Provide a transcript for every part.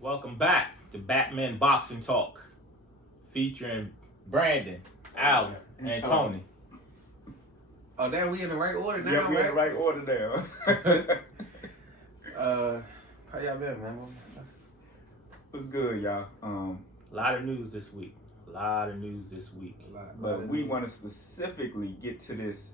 Welcome back to Batman Boxing Talk, featuring Brandon, Alan, and Tony. Oh, damn, we in the right order now, Yeah, we in the right? right order there. How y'all been, man? What's good, y'all? A lot of news this week. But we want to specifically get to this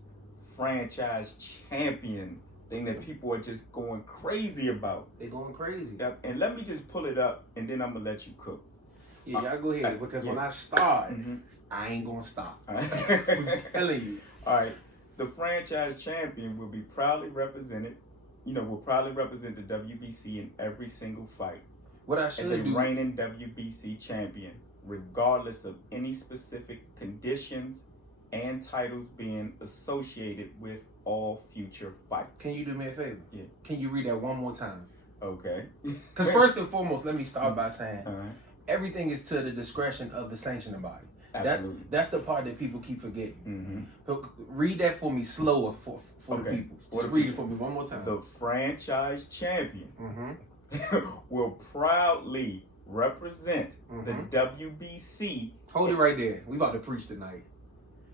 franchise champion thing that people are just going crazy about. They going crazy. Yep. And let me just pull it up, and then I'm gonna let you cook. Yeah, y'all go ahead, because when I start, I ain't gonna stop. All I'm right. telling you. All right. The franchise champion will be proudly represented. Will proudly represent the WBC in every single fight. What I As a should do, reigning WBC champion, regardless of any specific conditions and titles being associated with all future fights. can you do me a favor? Yeah. Can you read that one more time? Okay. Because first and foremost, let me start by saying All right. everything is to the discretion of the sanctioning body. Absolutely. That's the part that people keep forgetting. Mm-hmm. So read that for me slower for the Okay. people. Just read it for me one more time. The franchise champion Mm-hmm. will proudly represent Mhm. the WBC. Hold it right there. We about to preach tonight.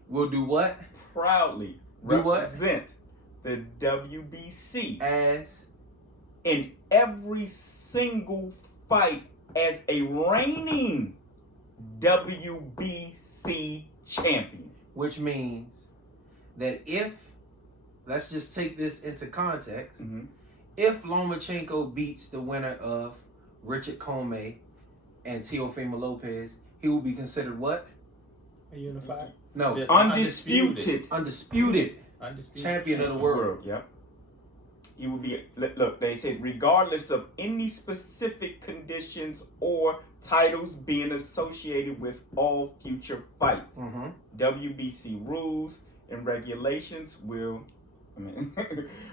We'll do what? Proudly Do what? represent the WBC As in every single fight as a reigning WBC champion. which means that if, let's just take this into context, Mm-hmm. if Lomachenko beats the winner of Richard Commey and Teofimo Lopez, he will be considered what? A unified, No, Yeah. Undisputed undisputed champion of the world. world. Yep. He will be. Look, they said regardless of any specific conditions or titles being associated with all future fights. Mm-hmm. WBC rules and regulations will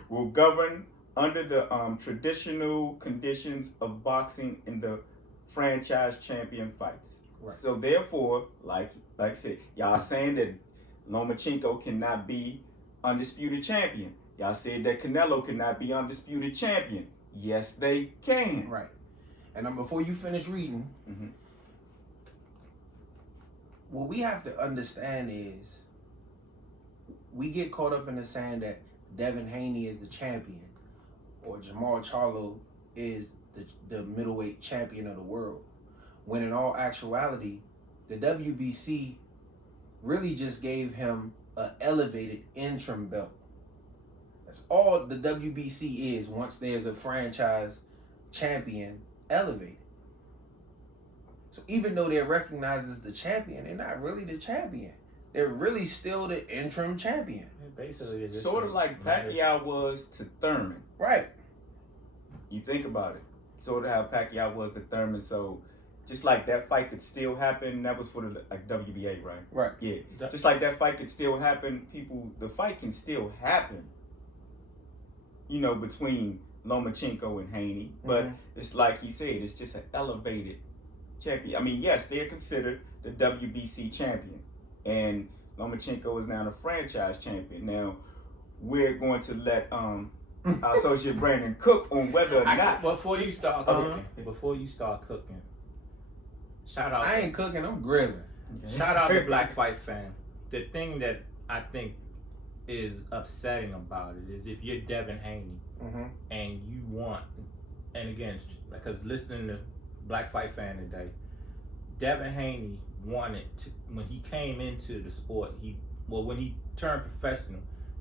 will govern under the traditional conditions of boxing in the franchise champion fights. Right. So therefore, like I said, y'all saying that Lomachenko cannot be undisputed champion. Y'all said that Canelo cannot be undisputed champion. Yes, they can. Right. And before you finish reading, Mhm. what we have to understand is we get caught up in the saying that Devin Haney is the champion or Jamal Charlo is the middleweight champion of the world. When in all actuality, the WBC really just gave him an elevated interim belt. That's all the WBC is once there's a franchise champion elevated. So even though they're recognized as the champion, they're not really the champion. They're really still the interim champion. Basically, it's just Sort of like Pacquiao was to Thurman. Right. You think about it. Sort of how Pacquiao was to Thurman. So just like that fight could still happen. That was for the WBA, right? Right. Yeah. That- Just like that fight could still happen. The fight can still happen. Between Lomachenko and Haney. But Mhm. it's like he said, it's just an elevated champion. I mean, yes, they're considered the WBC champion. And Lomachenko is now the franchise champion. Now, we're going to let our associate Brandon cook on whether or not. Before you start Uh-huh. cooking, shout out. I ain't cooking, I'm grilling. Shout out to Black Fight Fan. The thing that I think is upsetting about it is if you're Devin Haney Mm-hmm. and you want, and again, because listening to Black Fight Fan today, Devin Haney wanted to, when he came into the sport, when he turned professional,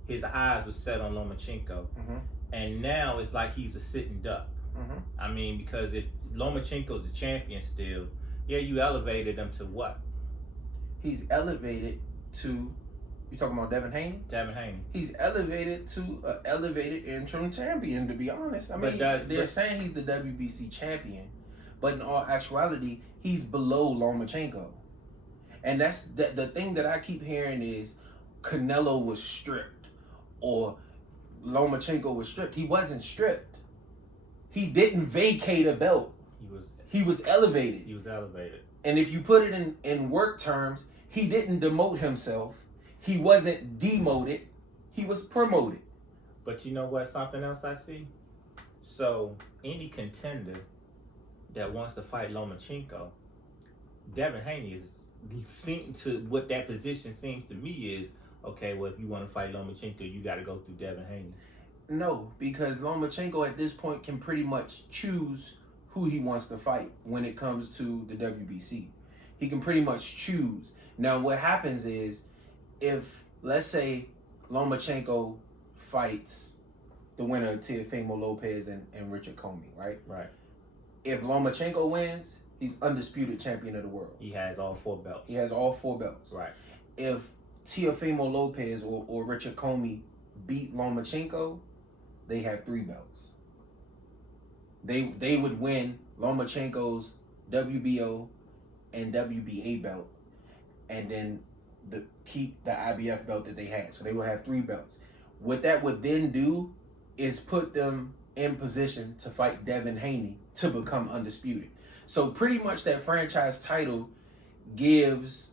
his eyes were set on Lomachenko, Mm-hmm. and now it's like he's a sitting duck. Mm-hmm. I mean, because if Lomachenko's the champion still, yeah, you elevated him to what? He's elevated to, you talking about Devin Haney? Devin Haney. He's elevated to an elevated interim champion, to be honest. I mean, But they're saying he's the WBC champion, but in all actuality, he's below Lomachenko. And that's the thing that I keep hearing is Canelo was stripped or Lomachenko was stripped. He wasn't stripped. He didn't vacate a belt. He was elevated. He was elevated. And if you put it in work terms, he didn't demote himself. He wasn't demoted. He was promoted. But you know what? Something else I see. So any contender that wants to fight Lomachenko, Devin Haney is seem to what that position seems to me is okay. Well, if you want to fight Lomachenko, you got to go through Devin Haney. No, because Lomachenko at this point can pretty much choose who he wants to fight when it comes to the WBC. He can pretty much choose. Now, what happens is, if, let's say, Lomachenko fights the winner of Teofimo Lopez and Richard Comey, right? Right. If Lomachenko wins, he's undisputed champion of the world. He has all 4 belts. He has all 4 belts. Right. If Teofimo Lopez or Richard Comey beat Lomachenko, they have 3 belts. They would win Lomachenko's WBO and WBA belt, and then keep the IBF belt that they had. So they will have 3 belts. What that would then do is put them in position to fight Devin Haney to become undisputed. So pretty much that franchise title gives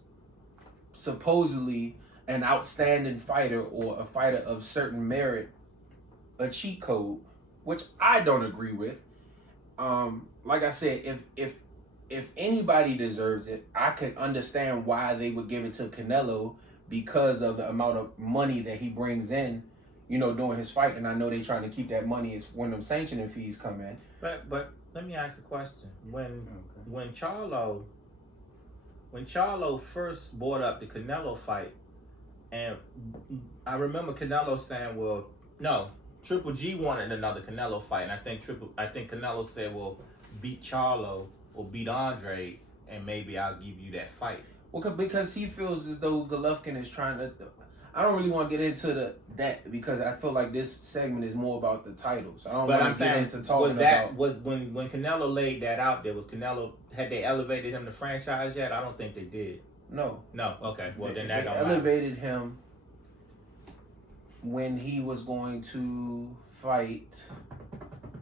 supposedly an outstanding fighter or a fighter of certain merit a cheat code, which I don't agree with. Like I said, if anybody deserves it, I could understand why they would give it to Canelo because of the amount of money that he brings in, during his fight. And I know they're trying to keep that money as when them sanctioning fees come in. But let me ask a question. When Charlo first brought up the Canelo fight, and I remember Canelo saying, "Well, no, Triple G wanted another Canelo fight," and I think Canelo said, "Well, beat Charlo or beat Andre, and maybe I'll give you that fight." Well, because he feels as though Golovkin is trying to. I don't really want to get into that because I feel like this segment is more about the titles. I don't want to get into talking about. Was when Canelo laid that out there, had they elevated him to franchise yet? I don't think they did. No. Okay. Well, then they that don't elevated him when he was going to fight.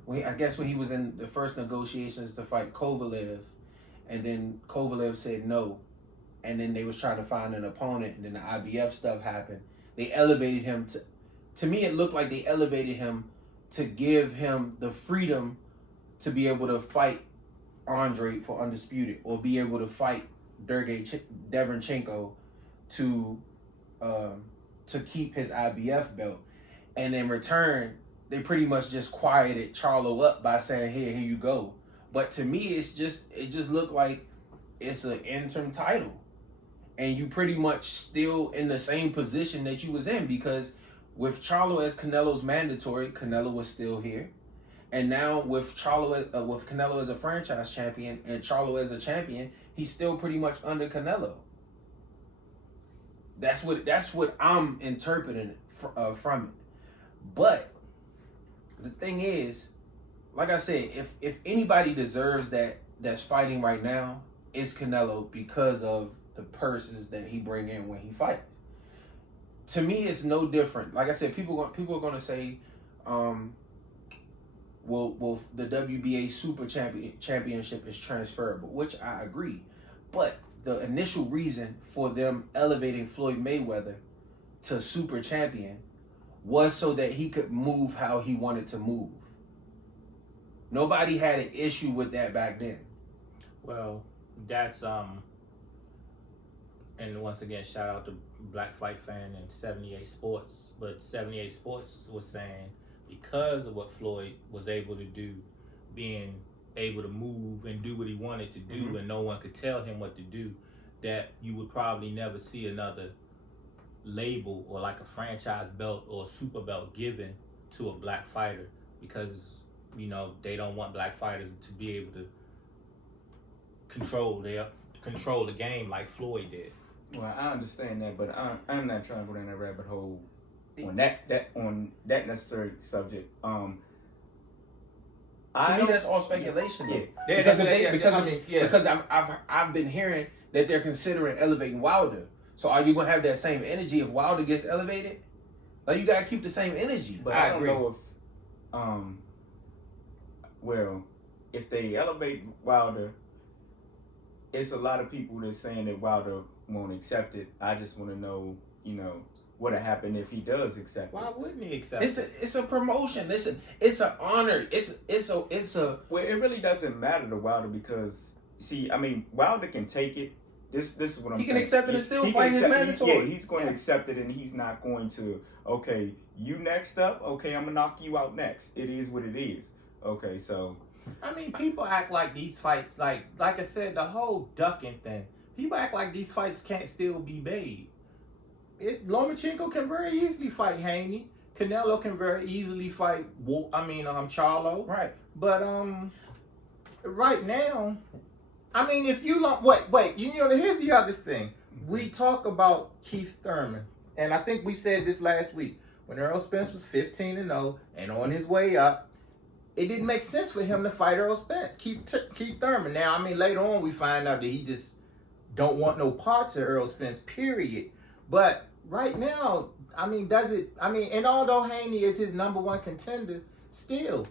I guess when he was in the first negotiations to fight Kovalev, and then Kovalev said no. And then they was trying to find an opponent, and then the IBF stuff happened. They elevated him to me, it looked like they elevated him to give him the freedom to be able to fight Andre for undisputed, or be able to fight Derevyanchenko to keep his IBF belt. And in return, they pretty much just quieted Charlo up by saying, here you go. But to me, it just looked like it's an interim title. And you pretty much still in the same position that you was in, because with Charlo as Canelo's mandatory, Canelo was still here. And now with Canelo as a franchise champion and Charlo as a champion, he's still pretty much under Canelo. That's what I'm interpreting from it. But the thing is, like I said, if anybody deserves that's fighting right now, it's Canelo because of the purses that he bring in when he fights. To me, it's no different. Like I said, people are going to say, well, the WBA Super Championship is transferable, which I agree. But the initial reason for them elevating Floyd Mayweather to Super Champion was so that he could move how he wanted to move. Nobody had an issue with that back then. Well, that's and once again, shout out to Black Fight Fan and 78 Sports. But 78 Sports was saying because of what Floyd was able to do, being able to move and do what he wanted to do, and no one could tell him what to do, that you would probably never see another label or like a franchise belt or super belt given to a black fighter, because they don't want black fighters to be able to control the game like Floyd did. Well, I understand that, but I'm not trying to go down that rabbit hole on that necessary subject. To me, that's all speculation. Yeah. Because I've been hearing that they're considering elevating Wilder. So are you gonna have that same energy if Wilder gets elevated? Like, you gotta keep the same energy. But I don't know if if they elevate Wilder, it's a lot of people that's saying that Wilder won't accept it. I just want to know, would have happened if he does accept Why it. wouldn't he accept It's a promotion. Listen, it's an honor. It's a. Well, it really doesn't matter to Wilder because, see, I mean, Wilder can take it. This is what I'm saying. He can accept it and still He fight can his accept- mandatory. Yeah, he's going to accept it, and he's not going to. Okay, you next up. Okay, I'm gonna knock you out next. It is what it is. Okay, so I mean, people act like these fights, like I said, the whole ducking thing. People act like these fights can't still be made. Lomachenko can very easily fight Haney. Canelo can very easily fight. Charlo. Right. But right now, I mean, if you don't wait, here's the other thing. We talk about Keith Thurman, and I think we said this last week when Errol Spence was 15-0 and on his way up. It didn't make sense for him to fight Errol Spence, Keith Thurman. Now, I mean, later on we find out that he just don't want no parts of Errol Spence, period. But right now, I mean, and although Haney is his number one contender, still,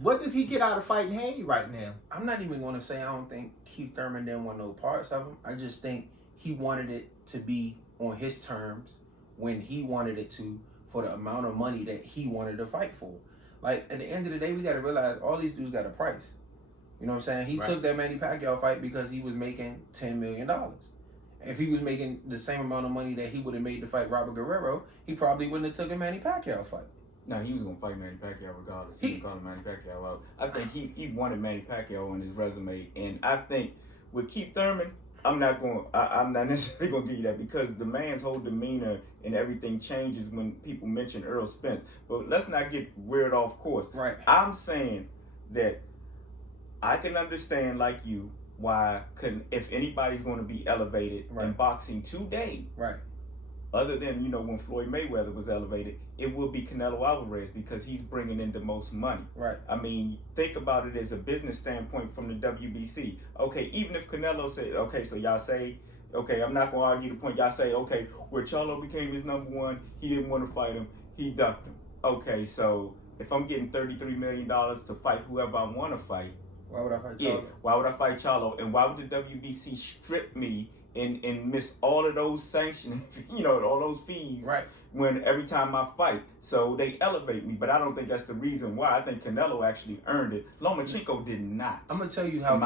what does he get out of fighting Haney right now? I'm not even going to say I don't think Keith Thurman didn't want no parts of him. I just think he wanted it to be on his terms when he wanted it to for the amount of money that he wanted to fight for. Like, at the end of the day, we got to realize all these dudes got a price. You know what I'm saying? He took that Manny Pacquiao fight because he was making $10 million. If he was making the same amount of money that he would have made to fight Robert Guerrero, he probably wouldn't have took a Manny Pacquiao fight. no, he was gonna fight Manny Pacquiao regardless. He was calling Manny Pacquiao out. I think he wanted Manny Pacquiao on his resume, and I think with Keith Thurman, I'm not necessarily gonna give you that because the man's whole demeanor and everything changes when people mention Errol Spence. But let's not get weird off course. Right. I'm saying that I can understand, like you, why if anybody's going to be elevated in boxing today, right, other than when Floyd Mayweather was elevated, it will be Canelo Alvarez because he's bringing in the most money. Right. I mean, think about it as a business standpoint from the WBC. Okay, even if Canelo said, okay, so y'all say, okay, I'm not going to argue the point. Y'all say, okay, where Charlo became his number one, he didn't want to fight him, he ducked him. Okay, so if I'm getting $33 million to fight whoever I want to fight, why would I fight Charlo? Yeah, why would I fight Charlo? And why would the WBC strip me and miss all of those sanctions, all those fees, right, when every time I fight? So they elevate me, but I don't think that's the reason why. I think Canelo actually earned it. Lomachenko did not. I'm gonna tell you how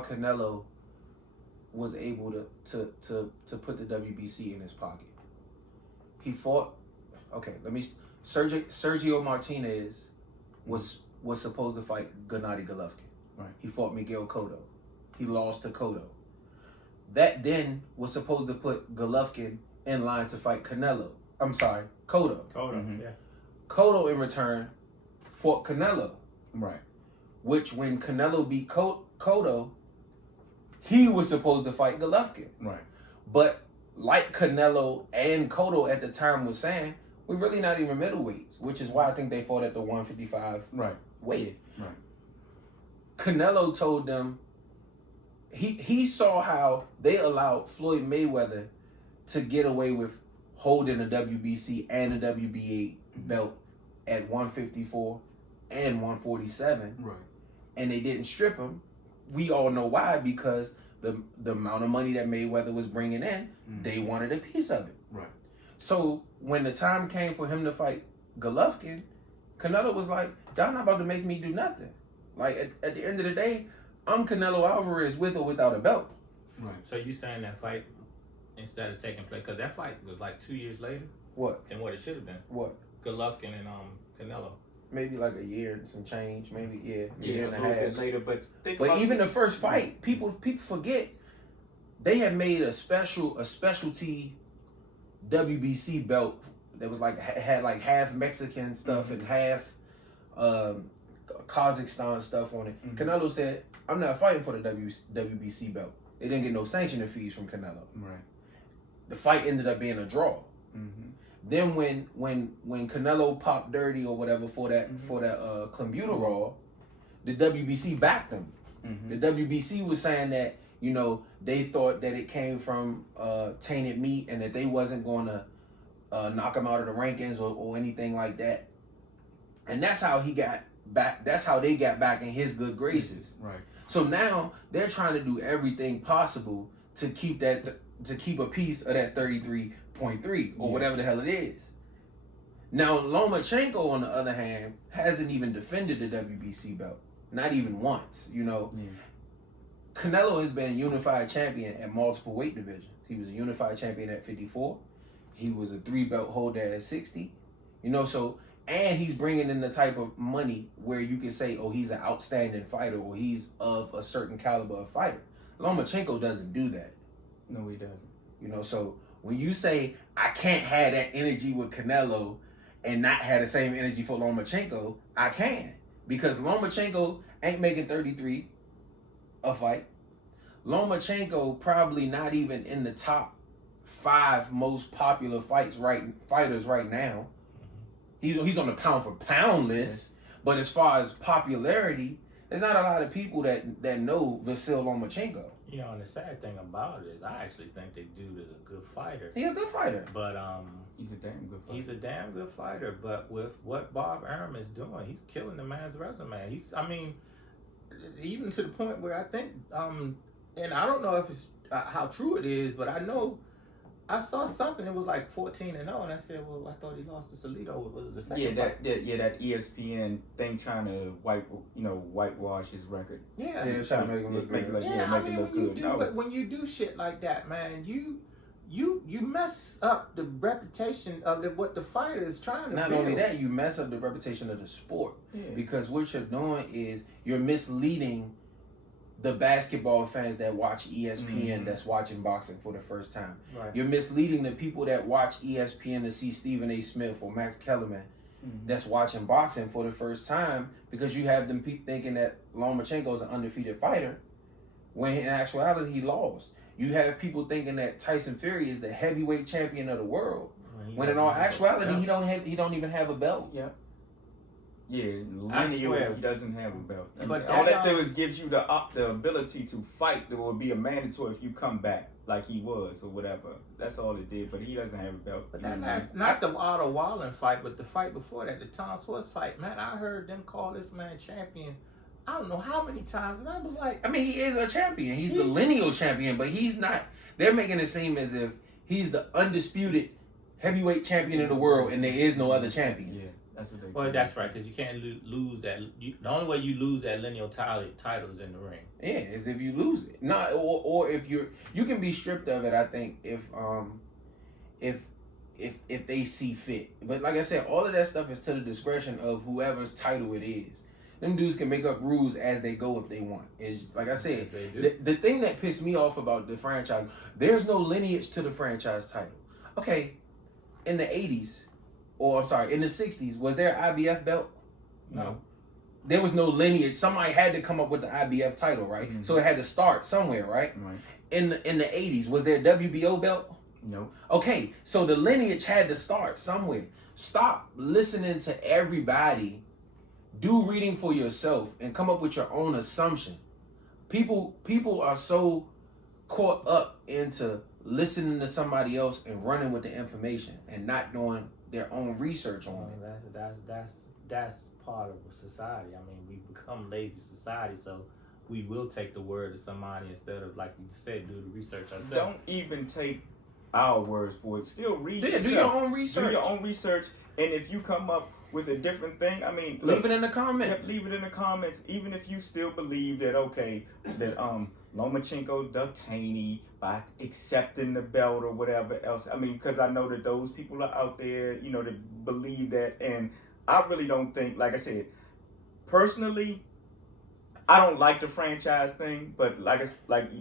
Canelo was able to put the WBC in his pocket. He fought. Okay, Sergio Martinez was supposed to fight Gennady Golovkin. Right. He fought Miguel Cotto. He lost to Cotto. That then was supposed to put Golovkin in line to fight Cotto. Yeah. Cotto in return fought Canelo. Right. Which when Canelo beat Cotto, he was supposed to fight Golovkin. Right. But like Canelo and Cotto at the time was saying, we're really not even middleweights, which is why I think they fought at the 155 weight. Right. Canelo told them he saw how they allowed Floyd Mayweather to get away with holding a WBC and a WBA belt at 154 and 147. Right. And they didn't strip him. We all know why, because the amount of money that Mayweather was bringing in, they wanted a piece of it. Right. So when the time came for him to fight Golovkin, Canelo was like, y'all not about to make me do nothing. Like, at the end of the day, I'm Canelo Alvarez with or without a belt. Right. So you saying that fight, instead of taking place, because that fight was like 2 years later What? than what it should have been. What? Golovkin and Canelo. Maybe like a year and some change. Maybe, year A and a little half. bit later, but Even the first fight, people forget they had made a specialty WBC belt that was like had like half Mexican stuff and half Kazakhstan stuff on it. Canelo said, "I'm not fighting for the WBC belt." They didn't get no sanctioning fees from Canelo. Right. The fight ended up being a draw. Mm-hmm. Then when Canelo popped dirty or whatever for that clenbuterol, the WBC backed him. Mm-hmm. The WBC was saying that they thought that it came from tainted meat and that they wasn't going to knock him out of the rankings or anything like that. And that's how he got back. That's how they got back in his good graces. Right. So now they're trying to do everything possible to keep a piece of that 33 0.3 or Yeah. whatever the hell it is. Now, Lomachenko, on the other hand, hasn't even defended the WBC belt. Not even once, you know. Yeah. Canelo has been a unified champion at multiple weight divisions. He was a unified champion at 54. He was a 3-belt holder at 60. You know, so, and he's bringing in the type of money where you can say, oh, he's an outstanding fighter or he's of a certain caliber of fighter. Lomachenko doesn't do that. No, he doesn't. You know, so when you say, I can't have that energy with Canelo and not have the same energy for Lomachenko, I can. Because Lomachenko ain't making 33 a fight. Lomachenko probably not even in the top 5 most popular fighters right now. He's on the pound for pound list, but as far as popularity, there's not a lot of people that know Vasyl Lomachenko. You know, and the sad thing about it is, I actually think the dude is a good fighter. He's a good fighter. But He's a damn good fighter. he's a damn good fighter. But with what Bob Arum is doing, he's killing the man's resume. I mean, even to the point where I think, and I don't know if it's how true it is, but I know I saw something. It was like 14-0, and I said, "Well, I thought he lost to Salido. Was it the second fight?" that ESPN thing trying to whitewash his record. Yeah, They're trying to make him look good. I mean, when you do shit like that, man, you mess up the reputation of what the fighter is trying to Not build. only that, you mess up the reputation of the sport. Yeah. Because what you're doing is you're misleading the basketball fans that watch ESPN that's watching boxing for the first time. Right. You're misleading the people that watch ESPN to see Stephen A. Smith or Max Kellerman that's watching boxing for the first time, because you have them thinking that Lomachenko is an undefeated fighter when in actuality he lost. You have people thinking that Tyson Fury is the heavyweight champion of the world when in all actuality he don't even have a belt. Yeah. Yeah, I lineal, swear. he doesn't have a belt. But All that, that do is gives you the ability to fight. There will be a mandatory if you come back like he was or whatever. That's all it did. But he doesn't have a belt. But that's not the Otto Wallen fight, but the fight before that, the Tom Swartz fight. Man, I heard them call this man champion. I don't know how many times, and I was like, I mean, he is a champion. He's the lineal champion, but he's not. They're making it seem as if he's the undisputed heavyweight champion of the world, and there is no other champion. Yeah, that's what they. well, that's right, because you can't lose that. The only way you lose that lineal title is in the ring. Yeah, is if you lose it. Not or if you can be stripped of it. I think if they see fit. But like I said, all of that stuff is to the discretion of whoever's title it is. Them dudes can make up rules as they go if they want. Is like I said, Yes, they do. the thing that pissed me off about the franchise, there's no lineage to the franchise title. Okay, in the 80s, or I'm sorry, in the 60s, was there an IBF belt? No. There was no lineage. Somebody had to come up with the IBF title, right? Mhm. So it had to start somewhere, right? Right. In the 80s, was there a WBO belt? No. Okay, so the lineage had to start somewhere. Stop listening to everybody. Do reading for yourself and come up with your own assumption. People are so caught up into listening to somebody else and running with the information and not doing their own research on it. That's part of society. I mean, we become lazy society, so we will take the word of somebody instead of, like you said, do the research ourselves. Don't even take our words for it. Still read Yeah, yourself. do your own research. Do your own research, and if you come up with a different thing, I mean, Leave it in the comments. Leave it in the comments, even if you still believe that Lomachenko ducked Haney by accepting the belt or whatever else. I mean, because I know that those people are out there, that believe that, and I really don't think, like I said, personally, I don't like the franchise thing, but like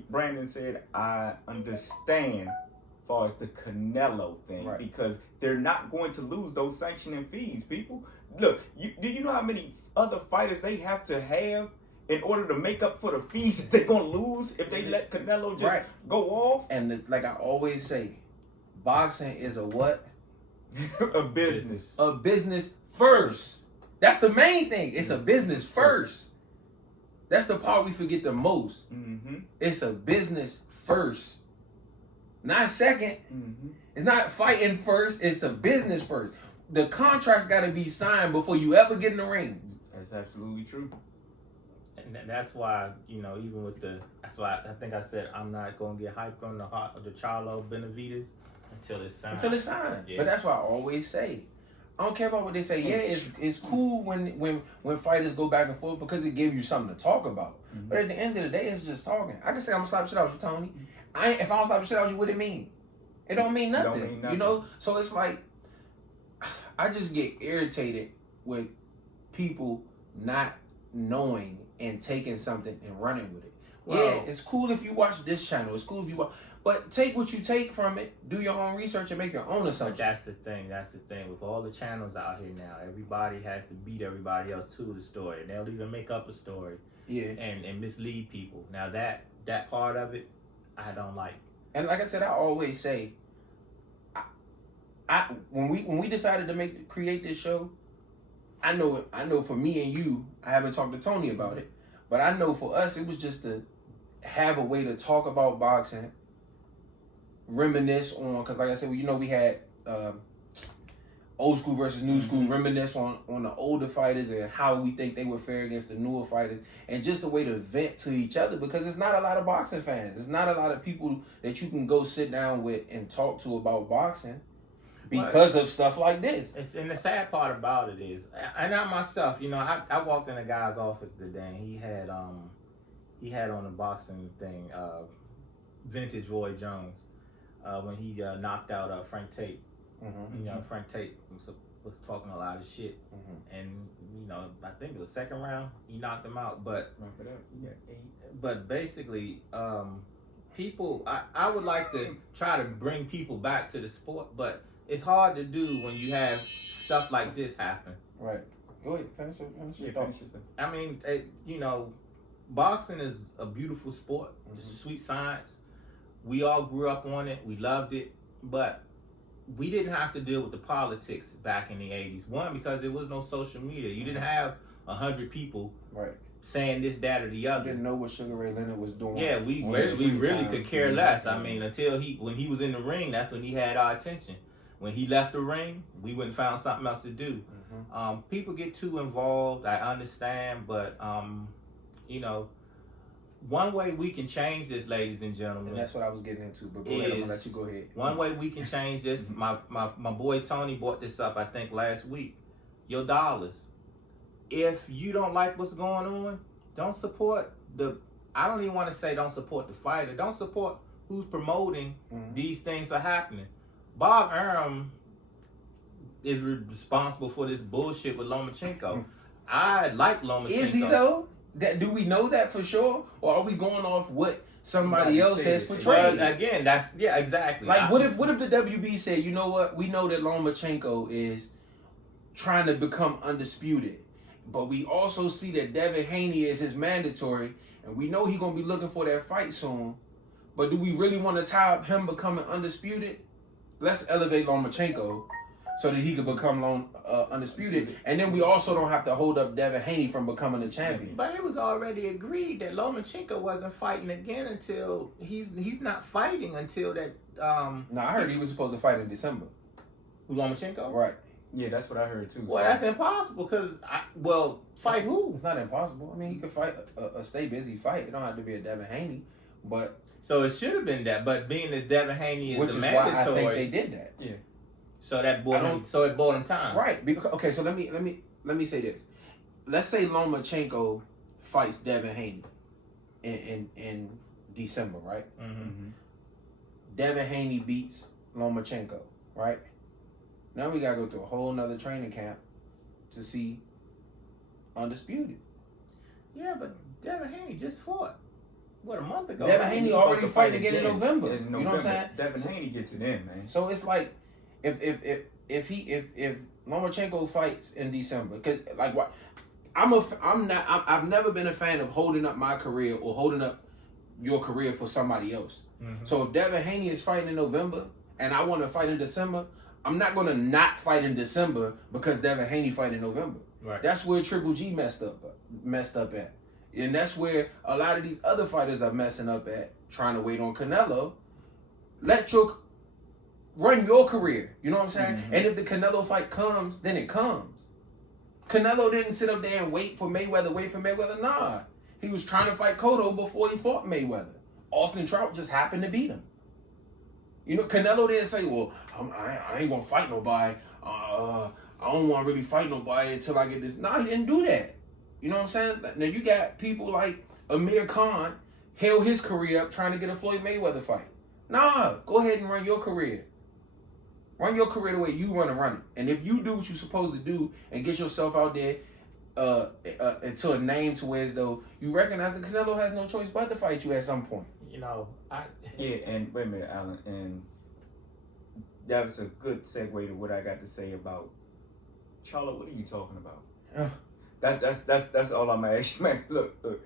Brandon said, I understand as far as the Canelo thing, Right. because they're not going to lose those sanctioning fees, people. Look, do you know how many other fighters they have to have in order to make up for the fees that they're going to lose if they let Canelo just Right. go off? And like I always say, boxing is a what? A business. A business first. That's the main thing. It's a business first. That's the part we forget the most. Mm-hmm. It's a business first. Not second. Mm-hmm. It's not fighting first. It's a business first. The contract's got to be signed before you ever get in the ring. That's absolutely true. And that's why, even with that's why I think I said I'm not going to get hyped on the Charlo Benavides. until it's signed. Until it's signed. Yeah. But that's why I always say, I don't care about what they say. Yeah, it's cool when fighters go back and forth because it gives you something to talk about. Mhm. But at the end of the day, it's just talking. I can say I'm gonna slap the shit out you, Tony. If I don't slap the shit out you, what it mean? It don't mean nothing. Don't mean nothing. You know? So it's like I just get irritated with people not knowing and taking something and running with it. Well, yeah, it's cool if you watch this channel. It's cool if you watch, but take what you take from it. Do your own research and make your own But assumptions. that's the thing. That's the thing. With all the channels out here now, everybody has to beat everybody else to the story. And they'll even make up a story Yeah, and mislead people. Now that part of it, I don't like. and like I said, I always say, I when we decided to create this show, I know for me and you, I haven't talked to Tony about it, but I know for us, it was just to have a way to talk about boxing, reminisce on, because like I said, we had old school versus new school, reminisce on the older fighters and how we think they would fare against the newer fighters, and just a way to vent to each other, because it's not a lot of boxing fans. It's not a lot of people that you can go sit down with and talk to about boxing because of stuff like this. And the sad part about it is, and I myself, I walked in a guy's office today, and he had on the boxing thing, vintage Roy Jones, when he knocked out Frank Tate. Mm-hmm. Frank Tate was talking a lot of shit, and I think it was second round he knocked him out. But basically, people, I would like to try to bring people back to the sport, but it's hard to do when you have stuff like this happen. Right. Go ahead. Finish your thoughts. I mean, boxing is a beautiful sport. It's sweet science. We all grew up on it. We loved it. But we didn't have to deal with the politics back in the 80s. One, because there was no social media. You didn't have 100 people saying this, that, or the I other. didn't know what Sugar Ray Leonard was doing. Yeah, we really could care less. I mean, until when he was in the ring, that's when he had our attention. When he left the ring, we went and found something else to do. People get too involved. I understand, but one way we can change this, ladies and gentlemen, and that's what I was getting into. But go ahead, I'm gonna let you go ahead. One way we can change this. My boy Tony brought this up, I think, last week. Your dollars. If you don't like what's going on, don't support I don't even want to say don't support the fighter. Don't support who's promoting these things are happening. Bob Arum is responsible for this bullshit with Lomachenko. I like Lomachenko. Is he though? Do we know that for sure, or are we going off what somebody else has portrayed? Well, again, exactly. Like, what if the WB said, you know what? We know that Lomachenko is trying to become undisputed, but we also see that Devin Haney is his mandatory, and we know he's gonna be looking for that fight soon. But do we really want to tie up him becoming undisputed? Let's elevate Lomachenko so that he could become undisputed, and then we also don't have to hold up Devin Haney from becoming a champion. But it was already agreed that Lomachenko wasn't fighting again until he's not fighting until that. No, I heard he was supposed to fight in December. Who, Lomachenko? Right. Yeah, that's what I heard too. Well, that's impossible because fight who? It's not impossible. I mean, he could fight a stay busy fight. It don't have to be a Devin Haney, but so it should have been that. But being that Devin Haney is which the is mandatory, why I think they did that. Yeah. So that bought him. So it bought him time. Right. Because okay. So let me say this. Let's say Lomachenko fights Devin Haney in December, right? Mm-hmm. Devin Haney beats Lomachenko, right? Now we gotta go through a whole nother training camp to see undisputed. Yeah, but Devin Haney just fought a month ago. Devin Haney already fighting again in November. You know what I'm saying? Devin Haney gets it in, man. So it's like if Lomachenko fights in December, because like what I've never been a fan of holding up my career or holding up your career for somebody else. Mm-hmm. So if Devin Haney is fighting in November and I want to fight in December, I'm not gonna not fight in December because Devin Haney fight in November. Right. That's where Triple G messed up at. And that's where a lot of these other fighters are messing up at, trying to wait on Canelo. Run your career. You know what I'm saying? Mm-hmm. And if the Canelo fight comes, then it comes. Canelo didn't sit up there and wait for Mayweather. Nah. He was trying to fight Cotto before he fought Mayweather. Austin Trout just happened to beat him. You know, Canelo didn't say, well, I ain't gonna fight nobody. I don't want to really fight nobody until I get this. Nah, he didn't do that. You know what I'm saying? Now you got people like Amir Khan held his career up trying to get a Floyd Mayweather fight. Nah, go ahead and run your career. Run your career the way you want to run it. And if you do what you're supposed to do and get yourself out there into a name to where as though you recognize that Canelo has no choice but to fight you at some point. You know, Yeah, and wait a minute, Alan, and that was a good segue to what I got to say about Charlo. What are you talking about? That's all I'm asking, man. Look,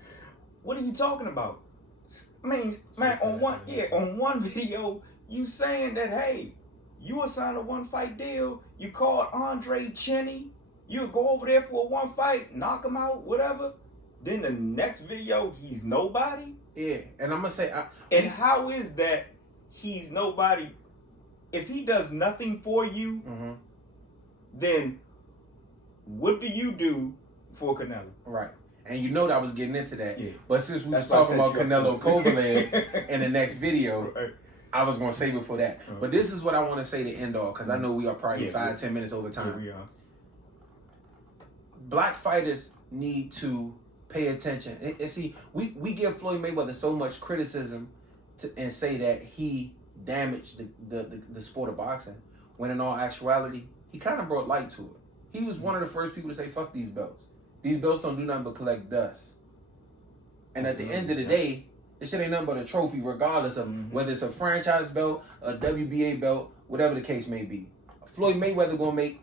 what are you talking about? I mean, man, on one video, you saying that, hey, you will sign a one fight deal. You called Andre Cheney. You'll go over there for a one fight, knock him out, whatever. Then the next video, he's nobody. Yeah, and I'm gonna say, And how is that he's nobody? If he does nothing for you, then what do you do for Canelo? right. And you know that I was getting into that. Yeah. But since we was That's why I talking about set you Canelo up. Kovalev in the next video, Right. I was gonna save it for that. Right. But this is what I want to say to end all, because I know we are probably Yeah, 5-10 minutes over time. Here we are. Black fighters need to pay attention. And see, we give Floyd Mayweather so much criticism and say that he damaged the sport of boxing, when in all actuality, he kind of brought light to it. He was one of the first people to say, fuck these belts. These belts don't do nothing but collect dust. And at the end of the day, it shit ain't nothing but a trophy, regardless of whether it's a franchise belt, a WBA belt, whatever the case may be. Floyd Mayweather gonna make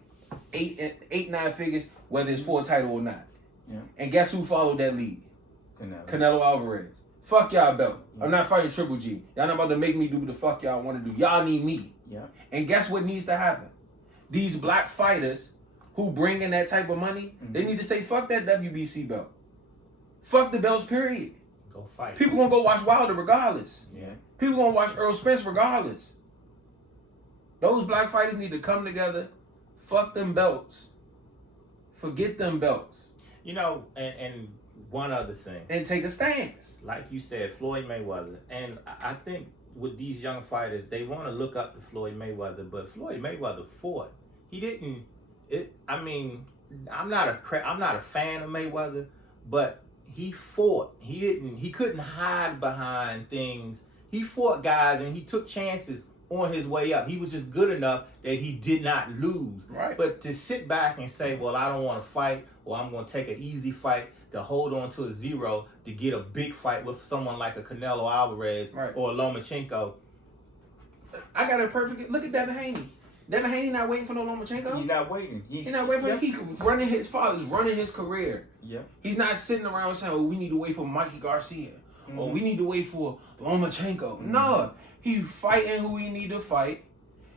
8-9 figures, whether it's for a title or not. Yeah. And guess who followed that lead? Canelo Alvarez. Fuck y'all belt. Yeah. I'm not fighting Triple G. Y'all not about to make me do what the fuck y'all want to do. Y'all need me. Yeah. And guess what needs to happen? These black fighters who bring in that type of money, they need to say, fuck that WBC belt. Fuck the belts, period. go fight. People gonna go watch Wilder regardless. Yeah. People gonna watch Earl Spence regardless. Those black fighters need to come together. Fuck them belts. Forget them belts. You know, and one other thing. And take a stance. Like you said, Floyd Mayweather. And I think with these young fighters, they want to look up to Floyd Mayweather, but Floyd Mayweather fought. He didn't. I mean, I'm not a fan of Mayweather, but he fought. He couldn't hide behind things. He fought guys and he took chances on his way up. He was just good enough that he did not lose. Right. But to sit back and say, well, I don't want to fight, or I'm going to take an easy fight to hold on to a zero to get a big fight with someone like a Canelo Alvarez or a Lomachenko. I got it perfect. Look at Devin Haney. Devin Haney not waiting for no Lomachenko. He's not waiting. He's not waiting for him. He's running his father's running his career. Yeah. He's not sitting around saying, oh, we need to wait for Mikey Garcia. Or we need to wait for Lomachenko. No. He's fighting who he need to fight.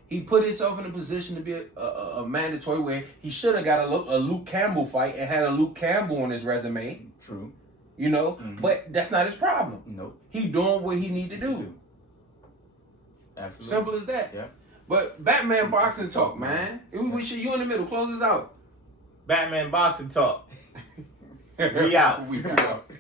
He put himself in a position to be a mandatory where he should have got a Luke Campbell fight and had a Luke Campbell on his resume. True. You know? But that's not his problem. Nope. He doing what he need to do. Absolutely. Simple as that. Yeah. But Batman boxing talk, man. We should, you in the middle. Close us out. Batman boxing talk. We out. We out.